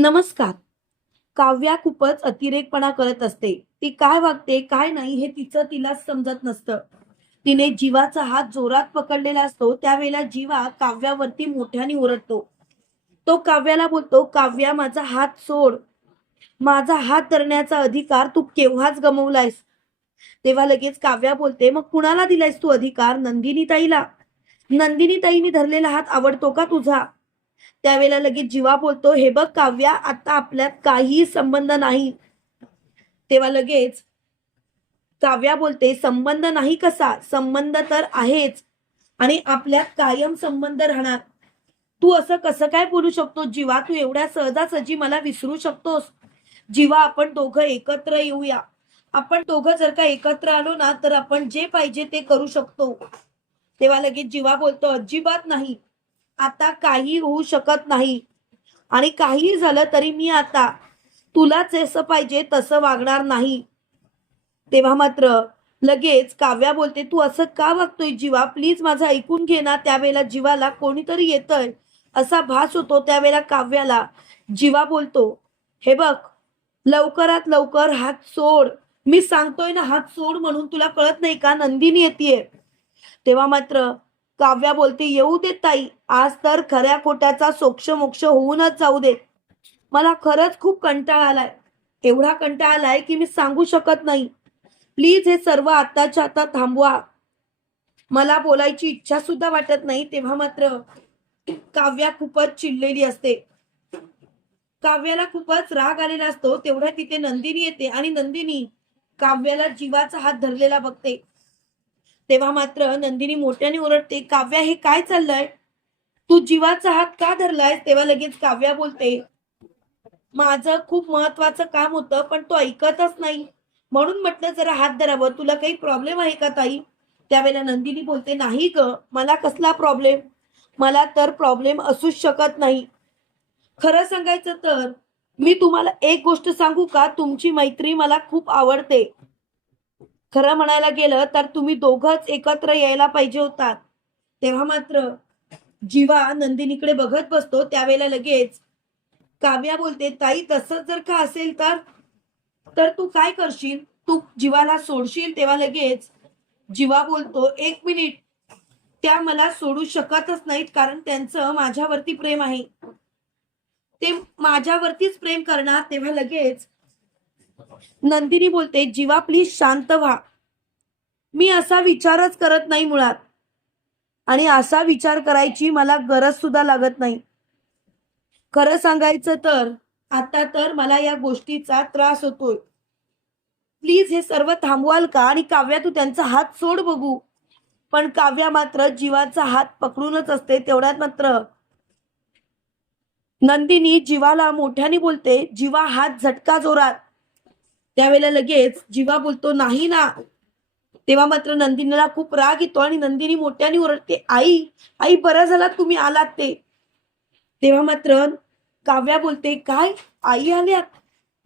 नमस्कार. काव्या खूपच अतिरेकपणा करत असते. ती काय वागते काय नाही हे तिचं तिलाच समजत नसतं. तिने जीवाचा हात जोरात पकडलेला असतो त्यावेळेला जीवा काव्यावरती मोठ्याने ओरडतो. तो काव्याला बोलतो काव्या माझा हात सोड. माझा हात धरण्याचा अधिकार तू केव्हाच गमवलायस? तेव्हा लगेच काव्या बोलते मग कुणाला दिलायस तू अधिकार? नंदिनी ताईला नंदिनी ताईने धरलेला हात आवडतो का तुझा? त्यावेळेला लगेच जीवा बोलतो हे बघ काव्या आता आपल्यात काही संबंध नाही. तेव्हा लगेच काव्या बोलते संबंध नाही कसा? संबंध तर आहेच आणि आपल्यात कायम संबंध राहणार. तू असं कसं काय बोलू शकतो? जीवा तू एवढ्या सहजासहजी मला विसरू शकतोस. जीवा आपण दोघं एकत्र येऊया. आपण दोघं जर का एकत्र आलो ना तर आपण जे पाहिजे ते करू शकतो. तेव्हा लगेच जीवा बोलतो अजिबात नाही. आता काही होऊ शकत नाही. आणि काही झालं तरी मी आता तुला जसं पाहिजे तसं वागणार नाही. तेव्हा मात्र लगेच काव्या बोलते तू असं का वागतोय जीवा? प्लीज माझं ऐकून घे ना त्यावेळेला जीवाला कोणीतरी येतय. असा भास होतो त्यावेळेला काव्याला. जीवा बोलतो हे बघ लवकरात लवकर हात सोड. मी सांगतोय ना हात सोड म्हणून तुला कळत नाही का? नंदिनी येते तेव्हा मात्र काव्या बोलते येऊ देत ताई आज तर खऱ्या खोट्याचा सोक्ष मोक्ष होऊनच जाऊ देत मला खरंच खूप कंटाळा आलाय. एवढा कंटाळा आलाय की मी सांगू शकत नाही. प्लीज हे सर्व आताच्या आता थांबवा. मला बोलायची इच्छा सुद्धा वाटत नाही तेव्हा मात्र काव्या खूपच चिडलेली असते. काव्याला खूपच राग आलेला असतो तेवढ्या तिथे नंदिनी येते आणि नंदिनी काव्याला जीवाचा हात धरलेला बघते. तेव्हा मात्र नंदिनी मोठ्याने ओरडते काव्या हे काय चाललंय? तू जीवाचा हात का धरलायस? तेव्हा लगेच काव्या बोलते माझं खूप महत्वाचं काम होतं पण तो ऐकतच नाही. म्हणून म्हटलं जरा हात धरावं. तुला काही प्रॉब्लेम आहे का ताई? त्यावेळेला नंदिनी बोलते नाही ग मला कसला प्रॉब्लेम? मला तर प्रॉब्लेम असूच शकत नाही. खरं सांगायचं तर मी तुम्हाला एक गोष्ट सांगू का? तुमची मैत्री मला खूप आवडते. खरं म्हणायला गेलं तर तुम्ही दोघंच एकत्र यायला पाहिजे होतात. तेव्हा मात्र जीवा नंदिनीकडे बघत बसतो. त्यावेळेला लगेच काव्या बोलते ताई तसंच जर का असेल तर तर तू काय करशील? तू जीवाला सोडशील? तेव्हा लगेच जीवा बोलतो एक मिनिट त्या मला सोडू शकतच नाहीत कारण त्यांचं माझ्यावरती प्रेम आहे. ते माझ्यावरतीच प्रेम करणार तेव्हा लगेच नंदिनी बोलते जीवा प्लीज शांत व्हा. मी असा विचारच करत नाही मुळात. आणि असा विचार करायची मला गरज सुद्धा लागत नाही. खरं सांगायचं तर आता तर मला या गोष्टीचा त्रास होतोय. प्लीज हे सर्व थांबवाल का? आणि काव्या तू त्यांचा हात सोड बघू. पण काव्या मात्र जीवाचा हात पकडूनच असते तेवढ्यात मात्र. नंदिनी जीवाला मोठ्याने बोलते जीवा हात झटका जोरात. त्यावेळेला लगेच जीवा बोलतो नाही ना. तेव्हा मात्र नंदिनीला खूप राग येतो आणि नंदिनी मोठ्याने ओरडते आई आई बरा झाला तुम्ही आलात ते. तेव्हा मात्र काव्या बोलते काय? आई आल्यात?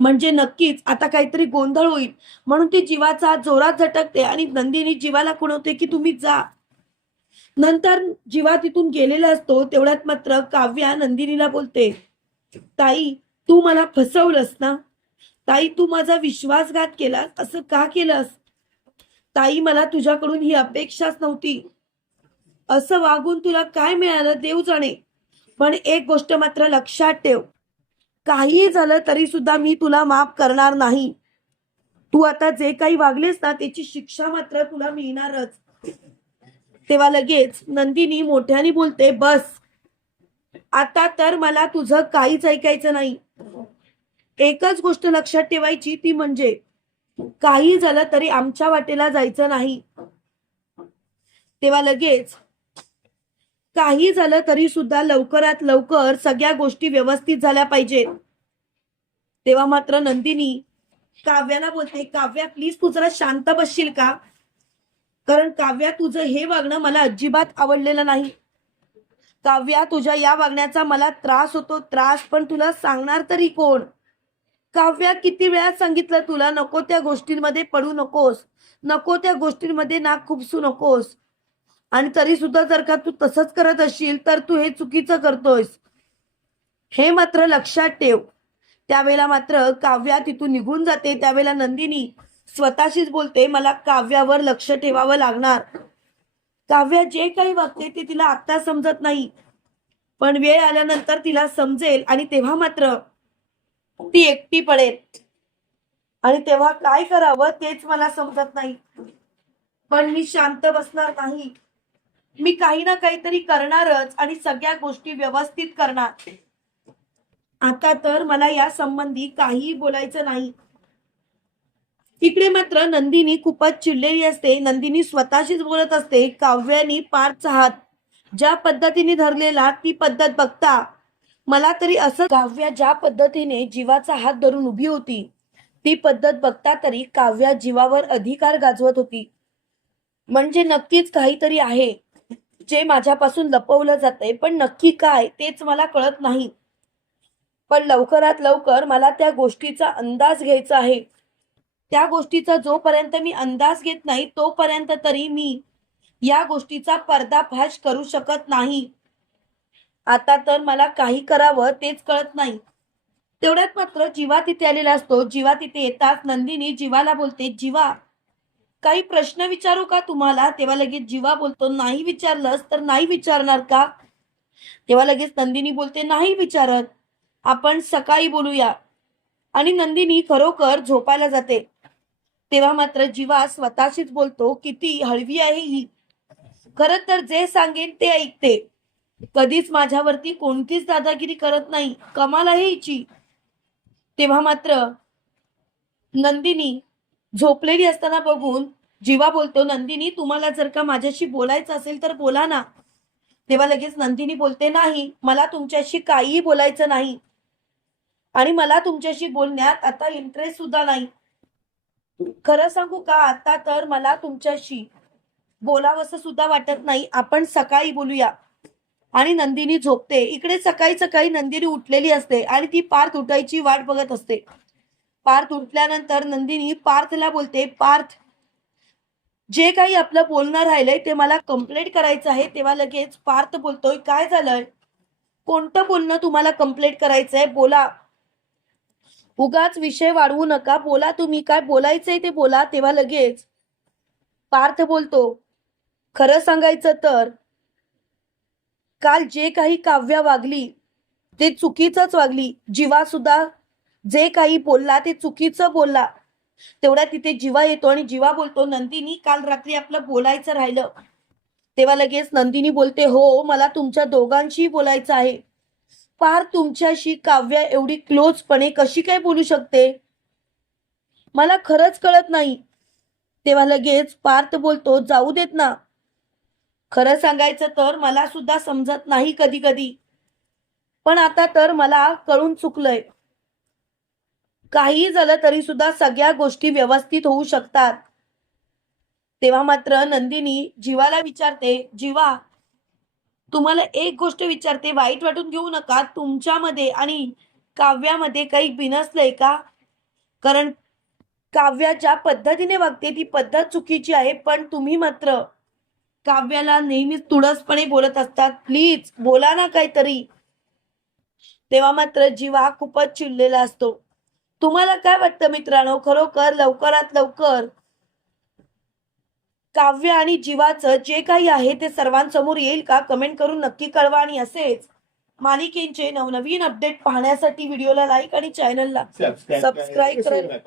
म्हणजे नक्कीच आता काहीतरी गोंधळ होईल. म्हणून ती जीवाचा जोरात झटकते आणि नंदिनी जीवाला खुणवते की तुम्ही जा. नंतर जीवा तिथून गेलेला असतो तेवढ्यात मात्र काव्या नंदिनीला बोलते ताई तू मला फसवलंस ना? ताई तू माझा विश्वासघात केलास? असं का केलंस? ताई मला तुझ्याकडून ही अपेक्षाच नव्हती. असं वागून तुला काय मिळालं देव जाणे. पण एक गोष्ट मात्र लक्षात ठेव. काही झालं तरी सुद्धा मी तुला माफ करणार नाही. तू आता जे काही वागलेस ना त्याची शिक्षा मात्र तुला मिळणारच. तेव्हा लगेच नंदिनी मोठ्याने बोलते बस. आता तर मला तुझं काहीच ऐकायचं नाही. एकच गोष्ट लक्षात ठेवायची ती म्हणजे काही झालं तरी आमच्या वाटेला जायचं नाही. तेव्हा लगेच काही झालं तरी सुद्धा लवकरात लवकर सगळ्या गोष्टी व्यवस्थित झाल्या पाहिजेत तेव्हा मात्र नंदिनी काव्याला बोलते काव्या प्लीज तू जरा शांत बसशील का? कारण काव्या तुझं हे वागणं मला अजिबात आवडलेलं नाही. काव्या तुझ्या या वागण्याचा मला त्रास होतो त्रास पण तुला सांगणार तरी कोण? काव्या किती वेळा सांगितलं तुला? नको त्या गोष्टींमध्ये पडू नकोस. नको त्या गोष्टींमध्ये नाक खुपसू नकोस. आणि तरी सुद्धा जर का तू तसंच करत असशील तर तू हे चुकीचं करतोयस. हे मात्र लक्षात ठेव. त्यावेळेला मात्र काव्या तिथून निघून जाते. त्यावेळेला नंदिनी स्वतःशीच बोलते मला काव्यावर लक्ष ठेवावं लागणार. काव्या जे काही वागते ते तिला आत्ता समजत नाही. पण वेळ आल्यानंतर तिला समजेल आणि तेव्हा मात्र ती एकटी पडेल. आणि तेव्हा काय करावं तेच मला समजत नाही. पण मी शांत बसणार नाही. मी काही ना काहीतरी करणारच आणि सगळ्या गोष्टी व्यवस्थित करणार. आता तर मला या संबंधी काहीही बोलायचं नाही. इकडे मात्र नंदिनी खूपच चिडलेली असते. नंदिनी स्वतःशीच बोलत असते काव्यानी पार हात ज्या पद्धतीने धरलेला ती पद्धत बघता मला तरी असं काव्या ज्या पद्धतीने जीवाचा हात धरून उभी होती ती पद्धत बघता तरी काव्या जीवावर अधिकार गाजवत होती. म्हणजे नक्कीच काहीतरी आहे जे माझ्यापासून लपवलं जातंय पण नक्की काय तेच मला कळत नाही. पण लवकरात लवकर मला त्या गोष्टीचा अंदाज घ्यायचा आहे. त्या गोष्टीचा जोपर्यंत मी अंदाज घेत नाही तोपर्यंत तरी मी या गोष्टीचा पर्दाफाश करू शकत नाही. आता तर मला काही करावं तेच कळत नाही. तेवढ्यात मात्र जीवा तिथे आलेला असतो. जीवा तिथे येतात. नंदिनी जीवाला बोलते जीवा काही प्रश्न विचारू का तुम्हाला? तेव्हा लगेच जीवा बोलतो नाही विचारलंस तर नाही विचारणार का? तेव्हा लगेच नंदिनी बोलते नाही विचारत. आपण सकाळी बोलूया. आणि नंदिनी खरोखर झोपायला जाते. तेव्हा मात्र जीवा स्वतःशीच बोलतो किती हळवी आहे ही. खर तर जे सांगेन ते ऐकते. कधीच माझ्यावरती कोणतीच दादागिरी करत नाही. कमाल आहे हिची. तेव्हा मात्र नंदिनी झोपलेली असताना बघून जीवा बोलतो नंदिनी तुम्हाला जर का माझ्याशी बोलायचं असेल तर बोला ना. तेव्हा लगेच नंदिनी बोलते नाही मला तुमच्याशी काहीही बोलायचं नाही. आणि मला तुमच्याशी बोलण्यात आता इंटरेस्ट सुद्धा नाही. खरं सांगू का आता तर मला तुमच्याशी बोलावंसं सुद्धा वाटत नाही. आपण सकाळी बोलूया. आणि नंदिनी झोपते. इकडे सकाळी सकाळी नंदिनी उठलेली असते आणि ती पार्थ उठायची वाट बघत असते. पार्थ उठल्यानंतर नंदिनी पार्थला बोलते पार्थ जे काही आपलं बोलणं राहिलंय ते मला कम्प्लेट करायचं आहे. तेव्हा लगेच पार्थ बोलतोय काय झालंय? कोणतं बोलणं तुम्हाला कम्प्लेट करायचंय? बोला. उगाच विषय वाढवू नका. बोला तुम्ही काय बोलायचंय ते बोला. तेव्हा लगेच पार्थ बोलतो खरं सांगायचं तर काल जे काही काव्या वागली ते चुकीचंच वागली जीवा सुद्धा जे काही बोलला ते चुकीचं बोलला तेवढ्या तिथे जीवा येतो आणि जीवा बोलतो. नंदिनी काल रात्री आपलं बोलायचं राहिलं. तेव्हा लगेच नंदिनी बोलते हो मला तुमच्या दोघांशी बोलायचं आहे. फार तुमच्याशी काव्या एवढी क्लोजपणे कशी काय बोलू शकते? मला खरंच कळत नाही. तेव्हा लगेच पार्थ बोलतो जाऊ देत ना. खरं सांगायचं तर मला सुद्धा समजत नाही कधी कधी. पण आता तर मला कळून चुकलंय. काही झालं तरी सुद्धा सगळ्या गोष्टी व्यवस्थित होऊ शकतात. तेव्हा मात्र नंदिनी जीवाला विचारते जीवा तुम्हाला एक गोष्ट विचारते. वाईट वाटून घेऊ नका. तुमच्यामध्ये आणि काव्यामध्ये काही बिनसलंय का? कारण काव्याच्या पद्धतीने वागते ती पद्धत चुकीची आहे पण तुम्ही मात्र काव्याला नेहमीच तुळसपणे बोलत असतात. प्लीज बोला ना काहीतरी. तेव्हा मात्र जीवा खूपच चिडलेला असतो. तुम्हाला काय वाटतं मित्रांनो? खरोखर लवकरात लवकर काव्य आणि जीवाचं जे काही आहे ते सर्वांसमोर येईल का? कमेंट करून नक्की कळवा आणि असेच मालिकेंचे नवनवीन अपडेट पाहण्यासाठी व्हिडिओला लाईक आणि चॅनलला सबस्क्राईब करा.